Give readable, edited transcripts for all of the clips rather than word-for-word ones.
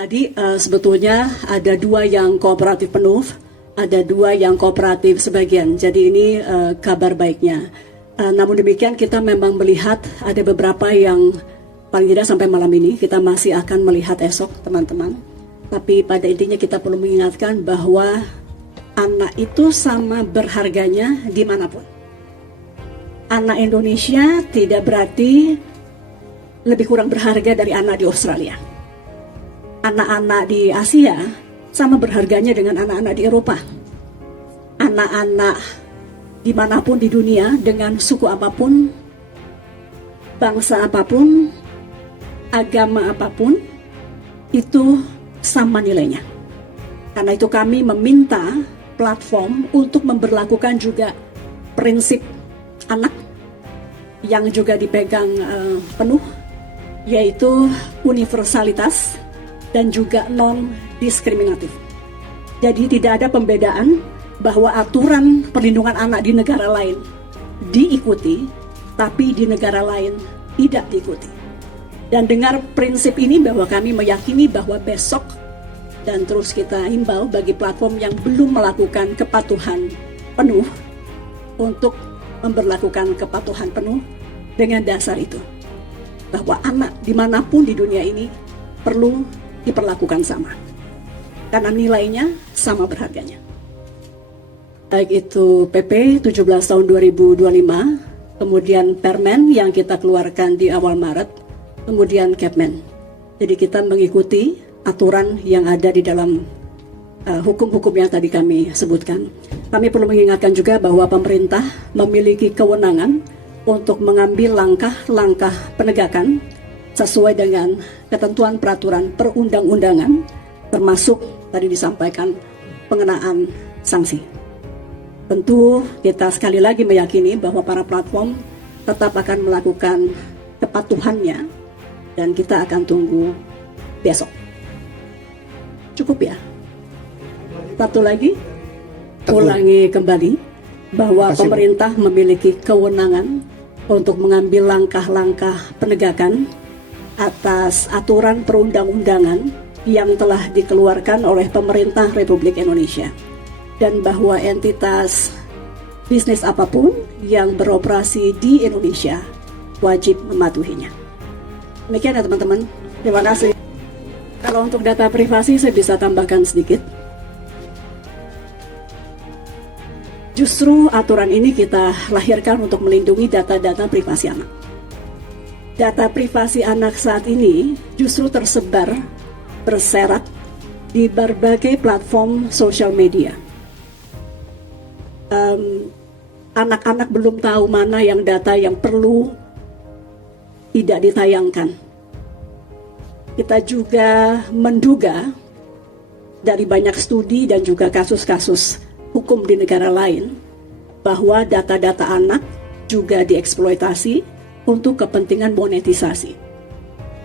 Tadi sebetulnya ada dua yang kooperatif penuh, ada dua yang kooperatif sebagian. Jadi ini kabar baiknya. Namun demikian kita memang melihat ada beberapa yang paling tidak sampai malam ini kita masih akan melihat esok teman-teman. Tapi pada intinya kita perlu mengingatkan bahwa anak itu sama berharganya dimanapun. Anak Indonesia tidak berarti lebih kurang berharga dari anak di Australia. Anak-anak di Asia sama berharganya dengan anak-anak di Eropa. Anak-anak dimanapun di dunia dengan suku apapun, bangsa apapun, agama apapun, itu sama nilainya. Karena itu kami meminta platform untuk memberlakukan juga prinsip anak yang juga dipegang penuh, yaitu universalitas dan juga non-diskriminatif. Jadi tidak ada pembedaan bahwa aturan perlindungan anak di negara lain diikuti, tapi di negara lain tidak diikuti. Dan dengar prinsip ini bahwa kami meyakini bahwa besok dan terus kita himbau bagi platform yang belum melakukan kepatuhan penuh untuk memberlakukan kepatuhan penuh dengan dasar itu. Bahwa anak dimanapun di dunia ini perlu diperlakukan sama. Karena nilainya sama berharganya. Baik itu PP 17 tahun 2025, kemudian Permen yang kita keluarkan di awal Maret, kemudian Kepmen. Jadi kita mengikuti aturan yang ada di dalam hukum-hukum yang tadi kami sebutkan. Kami perlu mengingatkan juga bahwa pemerintah memiliki kewenangan untuk mengambil langkah-langkah penegakan sesuai dengan ketentuan peraturan perundang-undangan, termasuk tadi disampaikan pengenaan sanksi. Tentu kita sekali lagi meyakini bahwa para platform tetap akan melakukan kepatuhannya dan kita akan tunggu besok. Cukup ya? Satu lagi, ulangi kembali bahwa pemerintah memiliki kewenangan untuk mengambil langkah-langkah penegakan atas aturan perundang-undangan yang telah dikeluarkan oleh pemerintah Republik Indonesia, dan bahwa entitas bisnis apapun yang beroperasi di Indonesia wajib mematuhinya. Demikian ya teman-teman, terima kasih. Kalau untuk data privasi saya bisa tambahkan sedikit. Justru aturan ini kita lahirkan untuk melindungi data-data privasi anak. Data privasi anak saat ini justru tersebar berserak di berbagai platform sosial media. Anak-anak belum tahu mana yang data yang perlu tidak ditayangkan. Kita juga menduga dari banyak studi dan juga kasus-kasus hukum di negara lain bahwa data-data anak juga dieksploitasi untuk kepentingan monetisasi.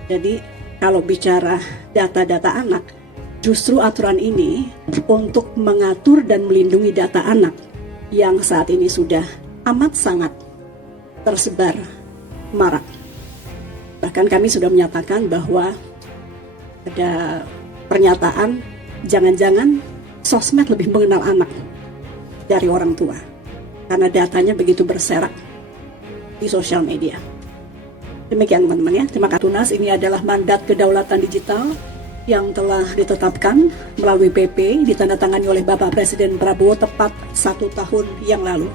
Jadi kalau bicara data-data anak, justru aturan ini untuk mengatur dan melindungi data anak yang saat ini sudah amat sangat tersebar marak. Bahkan kami sudah menyatakan bahwa ada pernyataan jangan-jangan sosmed lebih mengenal anak dari orang tua karena datanya begitu berserak di sosial media. Demikian teman-teman ya, terima kasih. Tunas ini adalah mandat kedaulatan digital yang telah ditetapkan melalui PP ditandatangani oleh Bapak Presiden Prabowo tepat 1 tahun yang lalu.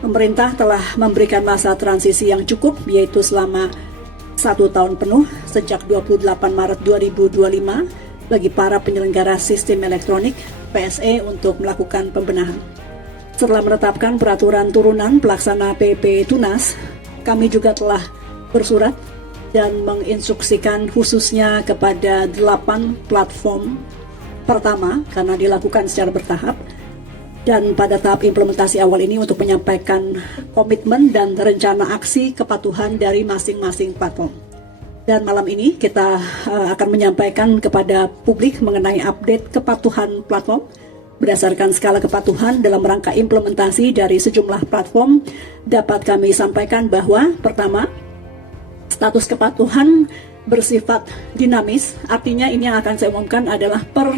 Pemerintah telah memberikan masa transisi yang cukup, yaitu selama 1 tahun penuh sejak 28 Maret 2025 bagi para penyelenggara sistem elektronik PSE untuk melakukan pembenahan. Setelah menetapkan peraturan turunan pelaksana PP Tunas, kami juga telah bersurat dan menginstruksikan khususnya kepada 8 platform pertama karena dilakukan secara bertahap, dan pada tahap implementasi awal ini untuk menyampaikan komitmen dan rencana aksi kepatuhan dari masing-masing platform. Dan malam ini kita akan menyampaikan kepada publik mengenai update kepatuhan platform berdasarkan skala kepatuhan dalam rangka implementasi dari sejumlah platform. Dapat kami sampaikan bahwa pertama, status kepatuhan bersifat dinamis. Artinya ini yang akan saya umumkan adalah per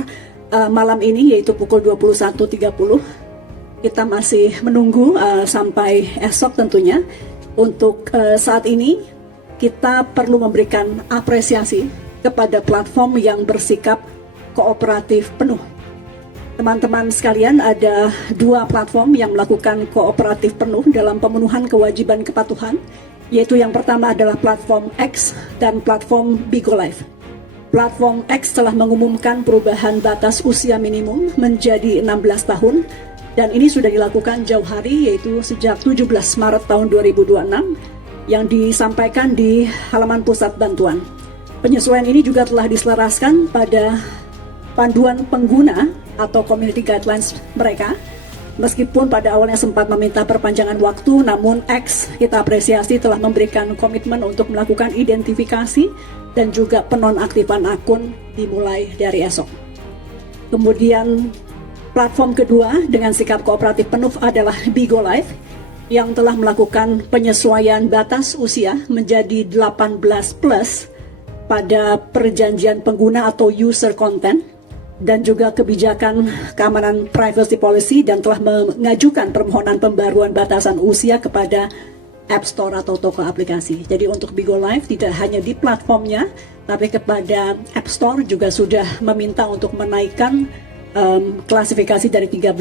malam ini, yaitu pukul 21.30. Kita masih menunggu sampai esok tentunya. Untuk saat ini kita perlu memberikan apresiasi kepada platform yang bersikap kooperatif penuh. Teman-teman sekalian, ada 2 platform yang melakukan kooperatif penuh dalam pemenuhan kewajiban kepatuhan, yaitu yang pertama adalah platform X dan platform Bigo Live. Platform X telah mengumumkan perubahan batas usia minimum menjadi 16 tahun, dan ini sudah dilakukan jauh hari, yaitu sejak 17 Maret tahun 2026, yang disampaikan di halaman pusat bantuan. Penyesuaian ini juga telah diselaraskan pada panduan pengguna atau community guidelines mereka. Meskipun pada awalnya sempat meminta perpanjangan waktu, namun X, kita apresiasi, telah memberikan komitmen untuk melakukan identifikasi dan juga penonaktifan akun dimulai dari esok. Kemudian platform kedua dengan sikap kooperatif penuh adalah Bigo Live, yang telah melakukan penyesuaian batas usia menjadi 18+ pada perjanjian pengguna atau user content, dan juga kebijakan keamanan privacy policy, dan telah mengajukan permohonan pembaruan batasan usia kepada App Store atau toko aplikasi. Jadi untuk Bigo Live tidak hanya di platformnya, tapi kepada App Store juga sudah meminta untuk menaikkan klasifikasi dari 13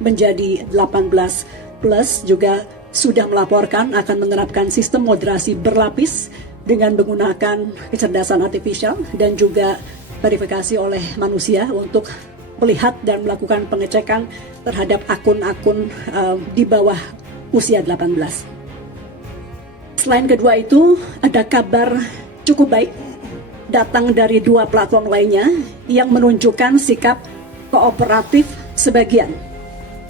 menjadi 18+, juga sudah melaporkan akan menerapkan sistem moderasi berlapis dengan menggunakan kecerdasan artifisial dan juga verifikasi oleh manusia untuk melihat dan melakukan pengecekan terhadap akun-akun di bawah usia 18. Selain kedua itu, ada kabar cukup baik datang dari 2 platform lainnya yang menunjukkan sikap kooperatif sebagian,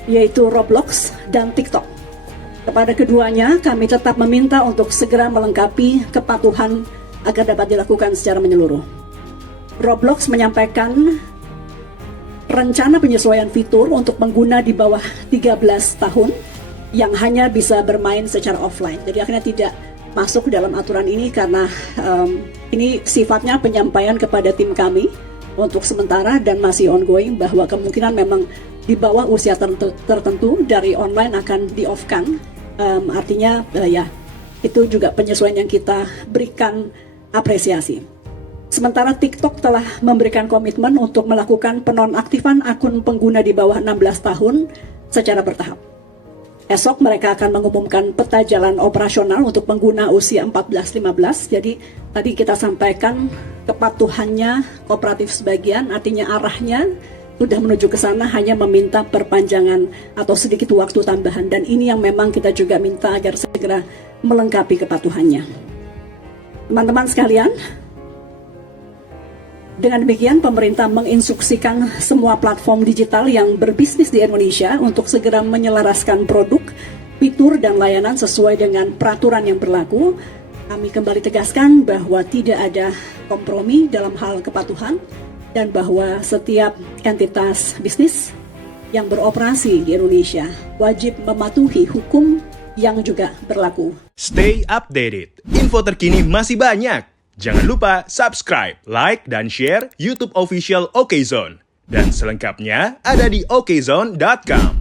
yaitu Roblox dan TikTok. Kepada keduanya, kami tetap meminta untuk segera melengkapi kepatuhan agar dapat dilakukan secara menyeluruh. Roblox menyampaikan rencana penyesuaian fitur untuk pengguna di bawah 13 tahun yang hanya bisa bermain secara offline. Jadi akhirnya tidak masuk dalam aturan ini karena ini sifatnya penyampaian kepada tim kami untuk sementara dan masih ongoing, bahwa kemungkinan memang di bawah usia tertentu dari online akan di-off-kan. Artinya ya itu juga penyesuaian yang kita berikan apresiasi. Sementara TikTok telah memberikan komitmen untuk melakukan penonaktifan akun pengguna di bawah 16 tahun secara bertahap. Esok mereka akan mengumumkan peta jalan operasional untuk pengguna usia 14-15. Jadi tadi kita sampaikan kepatuhannya kooperatif sebagian, artinya arahnya sudah menuju ke sana, hanya meminta perpanjangan atau sedikit waktu tambahan. Dan ini yang memang kita juga minta agar segera melengkapi kepatuhannya. Teman-teman sekalian, dengan demikian, pemerintah menginstruksikan semua platform digital yang berbisnis di Indonesia untuk segera menyelaraskan produk, fitur, dan layanan sesuai dengan peraturan yang berlaku. Kami kembali tegaskan bahwa tidak ada kompromi dalam hal kepatuhan dan bahwa setiap entitas bisnis yang beroperasi di Indonesia wajib mematuhi hukum yang juga berlaku. Stay updated. Info terkini masih banyak. Jangan lupa subscribe, like, dan share YouTube official OKZone. Dan selengkapnya ada di okezone.com.